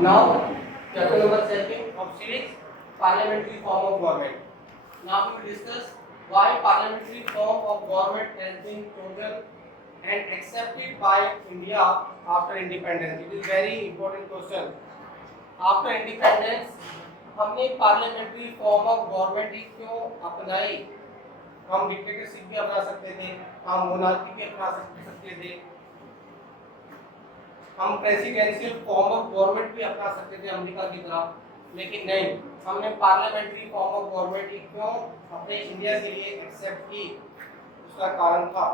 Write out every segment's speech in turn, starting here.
Now, chapter number 7 of series Parliamentary form of government. Now we will discuss why parliamentary form of government has been chosen and accepted by India after independence. It is very important question. After independence, हमने parliamentary form of government ही क्यों अपनाई? हम dictatorship भी अपना सकते थे, हम monarchy भी अपना सकते थे, हम प्रेसिडेंशियल फॉर्म ऑफ गवर्नमेंट भी अपना सकते थे अमेरिका की तरह, लेकिन नहीं, हमने पार्लियामेंट्री फॉर्म ऑफ गवर्नमेंट ही क्यों अपने इंडिया के लिए एक्सेप्ट की? उसका कारण था,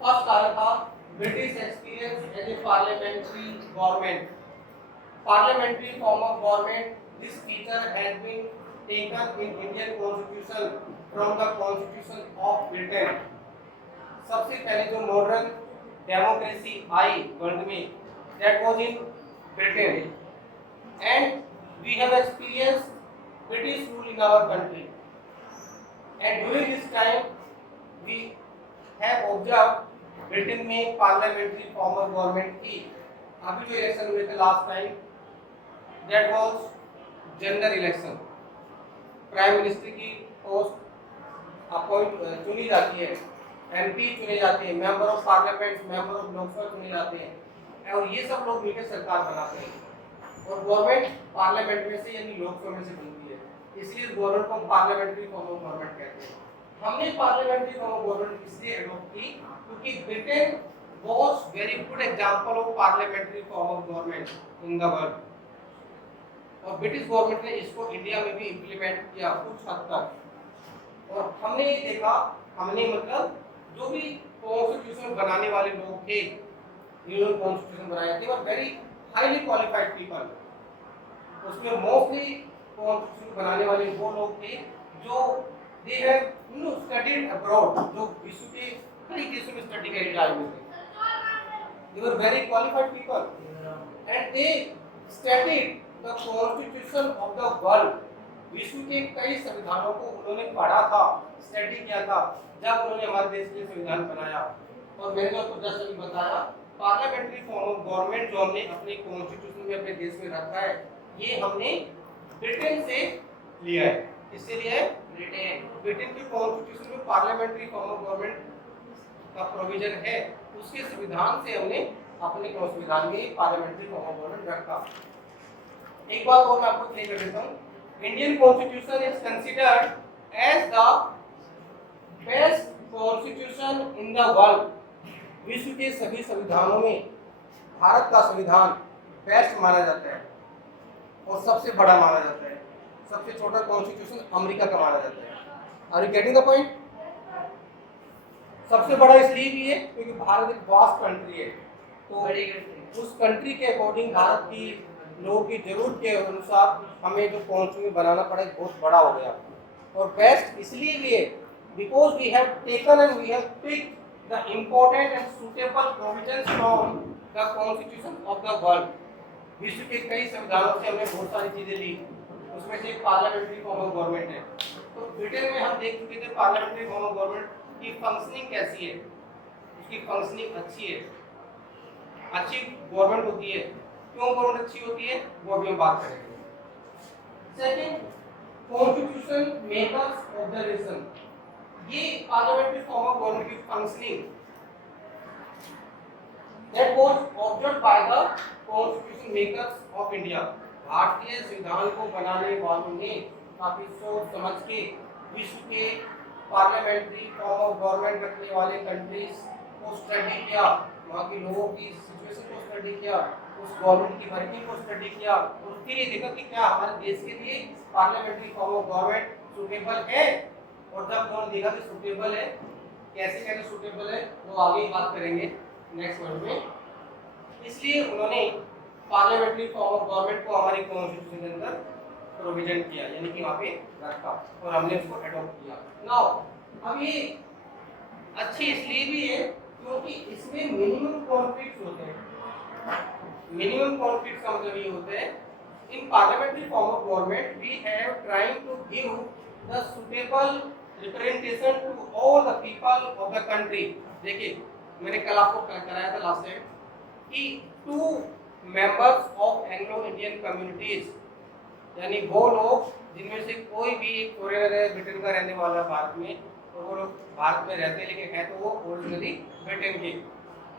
फर्स्ट कारण था British experience as a parliamentary government. Parliamentary form of government, this feature has been taken in Indian Constitution from the Constitution of Britain. सबसे पहले जो मॉडर्न डेमोक्रेसी आई वर्ल्ड में, that was in Britain, and we have experienced British rule in our country, and during this time we have observed Britain में parliamentary form of government थी. अभी जो election हुए थे last time, that was general election. Prime minister की post appoint चुनी जाती है, एमपी चुने जाते हैं, member of parliament, member of Lok Sabha चुने जाते हैं, और ये सब लोग मिलकर सरकार बनाते हैं. और गवर्नमेंट पार्लियामेंट में से यानी लोकसभा में से बनती है, इसलिए गवर्नमेंट को पार्लियामेंट्री फॉर्म ऑफ गवर्नमेंट कहते हैं. हमने पार्लियामेंट्री फॉर्म ऑफ गवर्नमेंट इसलिए अडॉप्ट की क्योंकि Britain was very good example of parliamentary form of government in the world, और ब्रिटिश गवर्नमेंट ने इसको इंडिया में भी इम्प्लीमेंट किया कुछ हद तक. और हमने ये देखा, हमने मतलब जो भी कॉन्स्टिट्यूशन बनाने वाले लोग थे, यूनियन कॉन्स्टिट्यूशन बनाए थे, वो वेरी हाईली क्वालिफाइड पीपल. उसमें मोस्टली कॉन्स्टिट्यूशन बनाने वाले वो लोग थे जो दे हैव स्टडीड अब्रॉड, जो विश्व के कई देशों में स्टडी करके आए हुए थे. They were very qualified people, and they studied the constitution of the world. विश्व के कई संविधानों को उन्होंने पढ़ा था, स्टडी किया था जब उन्होंने हमारे देश के संविधान बनाया. और मैंने आपको जस्ट अभी बताया, पार्लियामेंट्री फॉर्म ऑफ गवर्नमेंट जो हमने अपने कॉन्स्टिट्यूशन में अपने देश में रखा है, ये हमने ब्रिटेन से लिया है. इससे लिया है ब्रिटेन के कॉन्स्टिट्यूशन में पार्लियामेंट्री फॉर्म ऑफ गवर्नमेंट का प्रोविजन है, उसके संविधान से हमने अपने संविधान में पार्लियामेंट्री फॉर्म ऑफ गवर्नमेंट रखा. एक बात और मैं आपको क्लियर कर देता हूं, Indian constitution is considered as the best constitution in the world. विश्व के सभी संविधानों में भारत का संविधान बेस्ट माना जाता है और सबसे बड़ा माना जाता है. सबसे छोटा कॉन्स्टिट्यूशन अमेरिका का माना जाता है. Are you getting the point? सबसे बड़ा इसलिए भी है क्योंकि भारत एक वास्ट कंट्री है, तो उस कंट्री के अकॉर्डिंग भारत की लोगों की जरूरत के अनुसार हमें जो कॉन्स्टिट्यूशन बनाना पड़ा बहुत बड़ा हो गया. और बेस्ट इसलिए भी है because we have taken and we have picked the important and suitable provisions from the constitution of the world. विश्व के कई संविधानों से हमने बहुत सारी चीजें ली, उसमें से पार्लियामेंट्री फॉर्म ऑफ गवर्नमेंट है. तो ब्रिटेन में हम देख चुके थे पार्लियामेंट्री फॉर्म ऑफ गवर्नमेंट की फंक्शनिंग कैसी है, उसकी फंक्शनिंग अच्छी है, अच्छी गवर्नमेंट होती है. क्यों गवर्नमेंट अच्छी होती है वो भी हम बात करेंगे. Second, constitution makers of the nation. ये पार्लियामेंट्री फॉर्म ऑफ गवर्नमेंट की functioning that was observed by the constitution makers of India. भारतीय संविधान को बनाने वालों ने काफी सोच समझ के विश्व के पार्लियामेंट्री फॉर्म ऑफ गवर्नमेंट रखने वाले कंट्रीज को स्टडी किया, वहाँ के लोगों की सिचुएशन को स्टडी किया, उस गवर्नमेंट की वर्किंग को स्टडी किया, और फिर ये देखा कि क्या हमारे देश के लिए parliamentary form of government suitable है. और जब उन्होंने देखा कि सूटेबल है, कैसे कैसे सूटेबल है वो आगे बात करेंगे नेक्स्ट वर्ड में. इसलिए उन्होंने पार्लियामेंट्री फॉर्म ऑफ गवर्नमेंट को हमारी कॉन्स्टिट्यूशन के अंदर प्रोविजन किया, यानी कि वहाँ पे रखा और हमने उसको अडॉप्ट किया. नाउ अब ये अच्छी इसलिए भी है क्योंकि इसमें मिनिमम कॉन्फ्लिक्ट्स होते हैं. मिनिमम कॉन्फ्लिक्ट्स का मतलब ये होता है in parliamentary form of government we have trying to give the suitable representation to all the people of the country. देखिए मैंने कल आपको कराया था लास्ट टाइम कि two members of Anglo Indian communities, यानी वो लोग जिनमें से कोई भी एक फॉरेनर है, ब्रिटेन का रहने वाला है भारत में, तो वो लोग भारत में रहते हैं लेकिन है तो वो ओरिजिनली ब्रिटेन के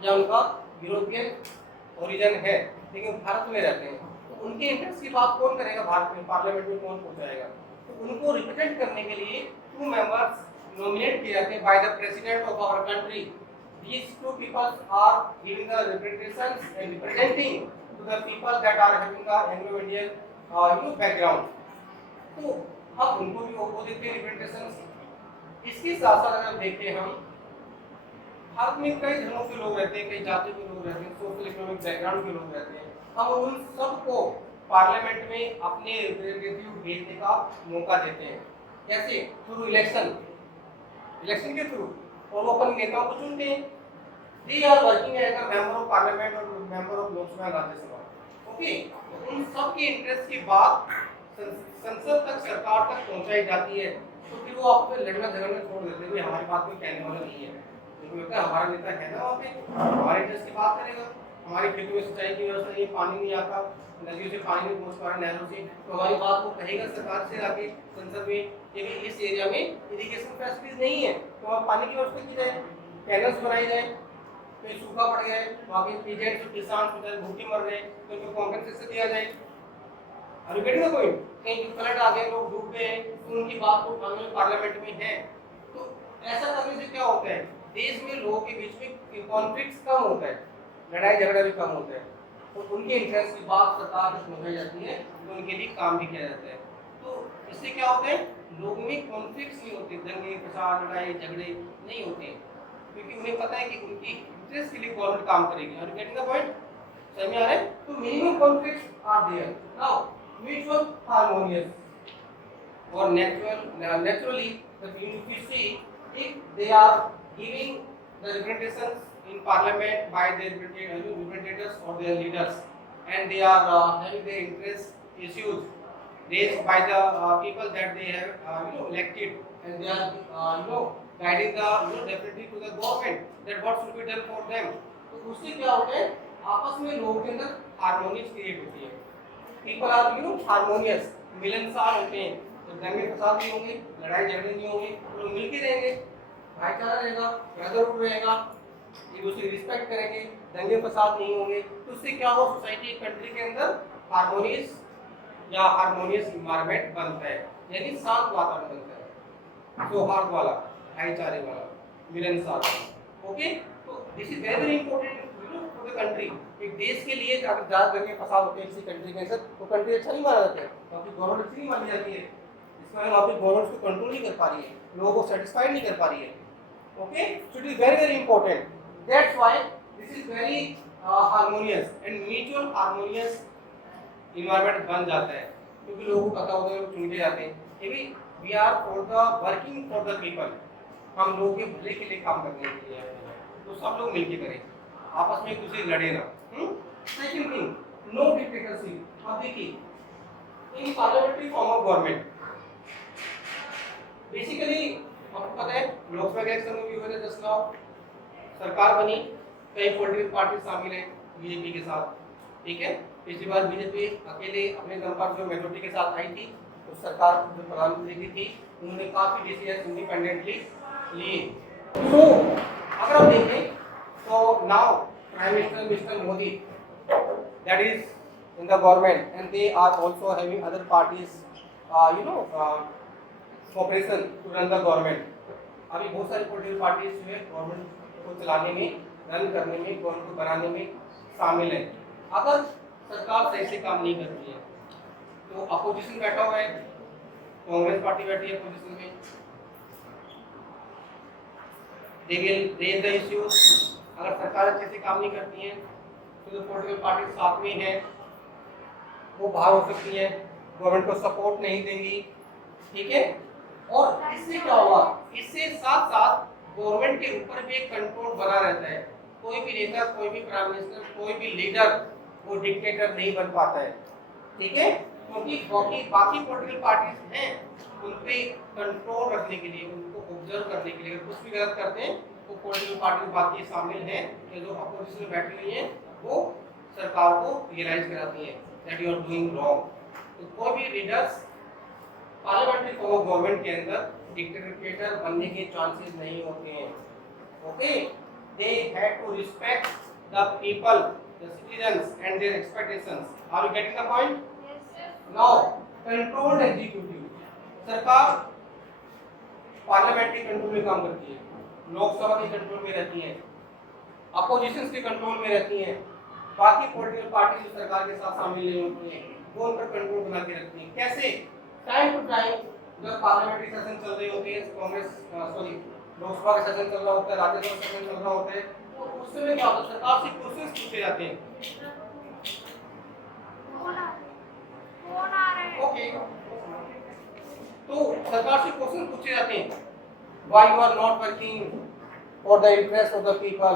या उनका यूरोपियन ओरिजिन है लेकिन भारत में रहते हैं, तो उनके इंटरेस्ट की बात कौन करेगा भारत में, पार्लियामेंट में कौन पहुंचाएगा? तो उनको रिप्रेजेंट करने के लिए 2 मेंबर्स नॉमिनेट किए जाते हैं by the president of our country. These 2 people are giving the representations and representing to the people that are having the Anglo-Indian background. तो हम उनको भी वो देते हैं रिप्रेजेंटेशंस. इसके साथ साथ अगर देखें हम भारत में कई धर्मों के लोग रहते हैं, कई जाति के लोग रहते हैं, सोशल इकोनॉमिक बैकग्राउंड के लोग रहते हैं. हम उन सबको पार्लियामेंट में अपने रिप्रेजेंटेटिव भेजने का मौका देते हैं. कैसे? थ्रू इलेक्शन के थ्रू, और वो अपने नेताओं को चुनते हैं. They are working as a member of parliament और member of Lok Sabha Rajya Sabha. Okay, उन सब के इंटरेस्ट की बात संसद तक, सरकार तक पहुंचाई जाती है. तो फिर वो आपसे लड़ना झगड़ना छोड़ देते हैं, हमारी बात कोई कहने वाला नहीं है. उनको लगता है हमारा नेता है ना वहाँ पे, हमारे इंटरेस्ट की बात करेगा. हमारी खेतों में सिंचाई की व्यवस्था नहीं है, पानी नहीं आता, नदियों से पानी नहीं पहुँच पा रहा, नहरों से, तो हमारी बात वो कहेगा सरकार से आके संसद में कि इस एरिया में इरिगेशन फैसिलिटीज नहीं है, तो वहाँ पानी की व्यवस्था की जाए, कैनल्स बनाई जाए. कहीं सूखा पड़ गया है, वहाँ के पीजेंट्स किसान बेचारे भूखे मर रहे हैं, तो उनको कॉम्पेंसेशन दिया जाए. Are you getting the point? कहीं फ्लड आ गए, लोग डूब गए, तो उनकी बात को उठाने में पार्लियामेंट में है. तो ऐसा करने से क्या होता है, देश में लोगों के बीच में कॉन्फ्लिक्ट्स कम होता है, लड़ाई झगड़ा भी कम होता है. तो उनके इंटरेस्ट की बात सरकार तक पहुंचाई जाती है, तो उनके लिए काम भी किया जाता है. तो इससे क्या होता है, लोगों में कॉन्फ्लिक्ट्स नहीं होते, दंगे फसाद लड़ाई झगड़े नहीं होते, क्योंकि उन्हें पता है कि उनकी इंटरेस्ट के लिए गवर्नमेंट काम करेगी. Are you getting the point? समझ में आ रहा है? तो minimum conflicts are there. Now mutual harmonious or naturally if you see, if they are giving the representations in parliament by their representatives or their leaders, and they are having their interest issues raised by the people that they have elected, and they are guiding the definitely to the government that what should be done for them. तो उससे क्या होता है, आपस में लोगों के अंदर हार्मोनी क्रिएट होती है. पीपल आर हार्मोनियस, मिलनसार होते हैं, तो दंगे फसाद नहीं होंगे, लड़ाई झगड़े नहीं होंगे, लोग मिलके रहेंगे, भाईचारा रहेगा, ब्रदरहुड रहेगा, एक दूसरे की रिस्पेक्ट करेंगे, दंगे फसाद नहीं होंगे. तो उससे क्या हो, सोसाइटी कंट्री के अंदर हार्मोनियस या हार्मोनियस इन्वायरमेंट बनता है, यानी शांत वातावरण बनता है, सौहार्द वाला, भाईचारे वाला, मिलनसार वाला. ओके, तो this is very important for the country. एक देश के लिए अगर ज़्यादा दंगे फसाद होते हैं किसी कंट्री के अंदर, तो कंट्री अच्छा नहीं माना जाता है, क्योंकि गवर्नमेंट अच्छी नहीं मानी जाती है. इसमें वहाँ पे गवर्नमेंट को कंट्रोल नहीं कर पा रही है, लोगों को सेटिस्फाइड नहीं कर पा रही है. Okay, so it is very very important. That's why this is very harmonious and mutual harmonious environment बन जाता है, क्योंकि लोगों को पता होता है, लोग चुन के जाते हैं कि we are for the working for the people, हम लोगों के भले के लिए काम करने के लिए, तो सब लोग मिलकर करें, आपस में एक दूसरे लड़े ना. Second thing, no dictatorship. अब देखिए in parliamentary form of government basically आपको पता है लोकसभा के इलेक्शन में भी हुए थे 10 चुनाव, सरकार बनी, कई पॉलिटिकल पार्टी शामिल है बीजेपी के साथ. ठीक है, पिछली बार बीजेपी अकेले अपने दम पर जो मेजोरिटी के साथ आई थी, तो सरकार जो प्रधानमंत्री की थी उन्होंने काफी डिसीजन इंडिपेंडेंटली लिए. तो अगर आप देखें तो now prime minister mister Modi that is in the government, and they are also having other parties cooperation to run the government. अभी बहुत सारी पॉलिटिकल पार्टीज जो है गवर्नमेंट को चलाने में, रन करने में, गवर्नमेंट को बनाने में शामिल है. अगर सरकार सही से काम नहीं कर रही है, तो अपोजिशन बैठा हुआ है, कांग्रेस पार्टी बैठी है अपोजिशन में, they will raise the issues. अगर सरकार अच्छे से काम नहीं करती है, तो जो पॉलिटिकल पार्टी साथ में है वो बाहर हो सकती है, गवर्नमेंट को सपोर्ट नहीं देंगी. ठीक है, और इससे क्या होगा, इससे साथ साथ गवर्नमेंट के ऊपर भी एक कंट्रोल बना रहता है. कोई भी नेता, कोई भी प्राइम मिनिस्टर, कोई भी लीडर वो डिक्टेटर नहीं बन पाता है. ठीक है, क्योंकि बाकी पॉलिटिकल पार्टीज हैं, उन पे कंट्रोल रखने के लिए, उनको ऑब्जर्व करने के लिए, अगर कुछ भी गलत करते हैं तो पॉलिटिकल पार्टी बाकी शामिल हैं, जो अपोजिशन में बैठी हुई हैं, वो सरकार को रियलाइज कराती है that you are doing wrong. तो कोई भी leaders parliamentary form of government के अंदर डिक्टेटर बनने के चांसेस नहीं होते हैं। Okay, they have to respect the people, the citizens and their expectations. Are you getting the point? Now controlled executive, सरकार पार्लियामेंट्री कंट्रोल में काम करती है, लोकसभा के कंट्रोल में रहती है, अपोजिशन के कंट्रोल में रहती है, बाकी पॉलिटिकल पार्टी जो सरकार के साथ शामिल नहीं होती हैं वो उन पर कंट्रोल बना के रखती है। कैसे? टाइम टू टाइम जब पार्लियामेंट्री सेशन चल रही होती है, लोकसभा का सेशन चल रहा होता है, राज्यसभा का सेशन चल रहा होता है, तो उस समय क्या होता है, सरकार से क्वेश्चंस पूछे जाते हैं। ओके, तो सरकार से क्वेश्चन पूछे जाते हैं, why you are not working for the interest of the people,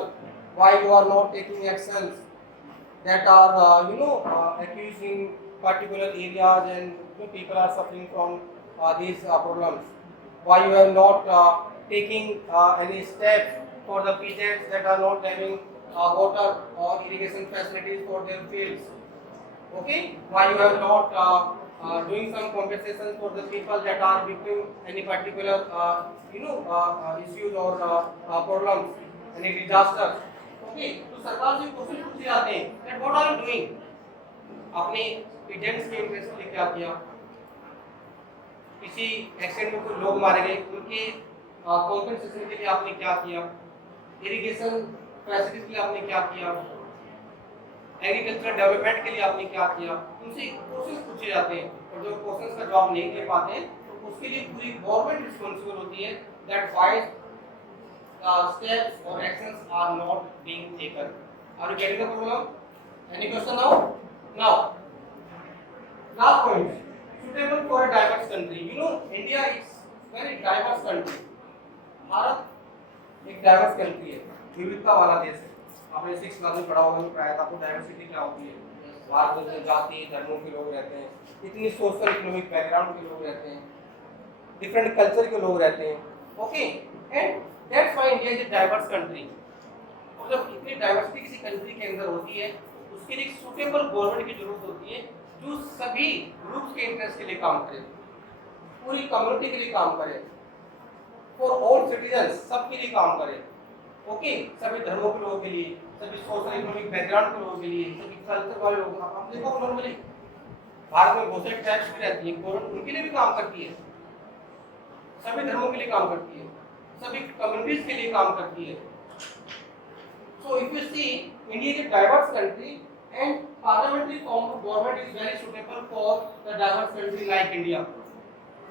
why you are not taking actions that are accused in particular areas and people are suffering from these problems, why you are not taking any steps for the peasants that are not having water or irrigation facilities for their fields. Okay, why you are not doing some compensation for the people that are victim any particular issues or problems, any disasters. Okay, तो सरकार से question पूछे जाते हैं that what are you doing, अपने pageants के interest के लिए क्या किया, किसी एक्सीडेंट में कोई लोग मारे गए उनके कॉम्पेंसेशन के लिए आपने क्या किया, इरिगेशन फैसिलिटीज के लिए आपने क्या किया, एग्रीकल्चर डेवलपमेंट के लिए आपने क्या किया, उनसे क्वेश्चन पूछे जाते हैं। और जो क्वेश्चंस का जवाब नहीं दे पाते हैं तो उसके लिए पूरी गवर्नमेंट रिस्पांसिबल होती है that wise steps or actions are not being taken. Are you getting the problem? Any question now? Now, last point. Suitable for a diverse country. You know, India is very diverse country. Bharat एक diverse country है, विविधता वाला देश है। आपने 6 class में पढ़ा होगा, पढ़ाया था आपको डाइवर्सिटी क्या होती है। भारत में जाति धर्मों के लोग रहते हैं, इतनी सोशल इकोनॉमिक बैकग्राउंड के लोग रहते हैं, डिफरेंट कल्चर के लोग रहते हैं। Okay, and that's why India is a diverse country. और जब इतनी डाइवर्सिटी किसी कंट्री के अंदर होती है उसके लिए सूटेबल गवर्नमेंट की जरूरत होती है जो सभी ग्रुप्स के इंटरेस्ट के लिए काम करे, पूरी कम्युनिटी के लिए काम करे, फॉर ऑल सिटीजंस, सबके लिए काम करे। ओके, सभी धर्मों के लोगों के लिए, सभी सोशल इकोनॉमिक बैकग्राउंड के लोगों के लिए, सभी कल्चर वाले लोग। आप देखो नॉर्मली भारत में बहुत सारी ट्राइब्स भी रहती हैं, गवर्नमेंट उनके लिए भी काम करती है, सभी धर्मों के लिए काम करती है, सभी कम्युनिटीज के लिए काम करती है। So if you see, India is a diverse country and parliamentary form of government is very suitable for the diverse country like India.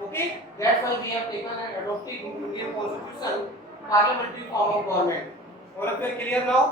Okay, that's why we have taken and adopted in Indian Constitution parliamentary form of government. All of you are clear now?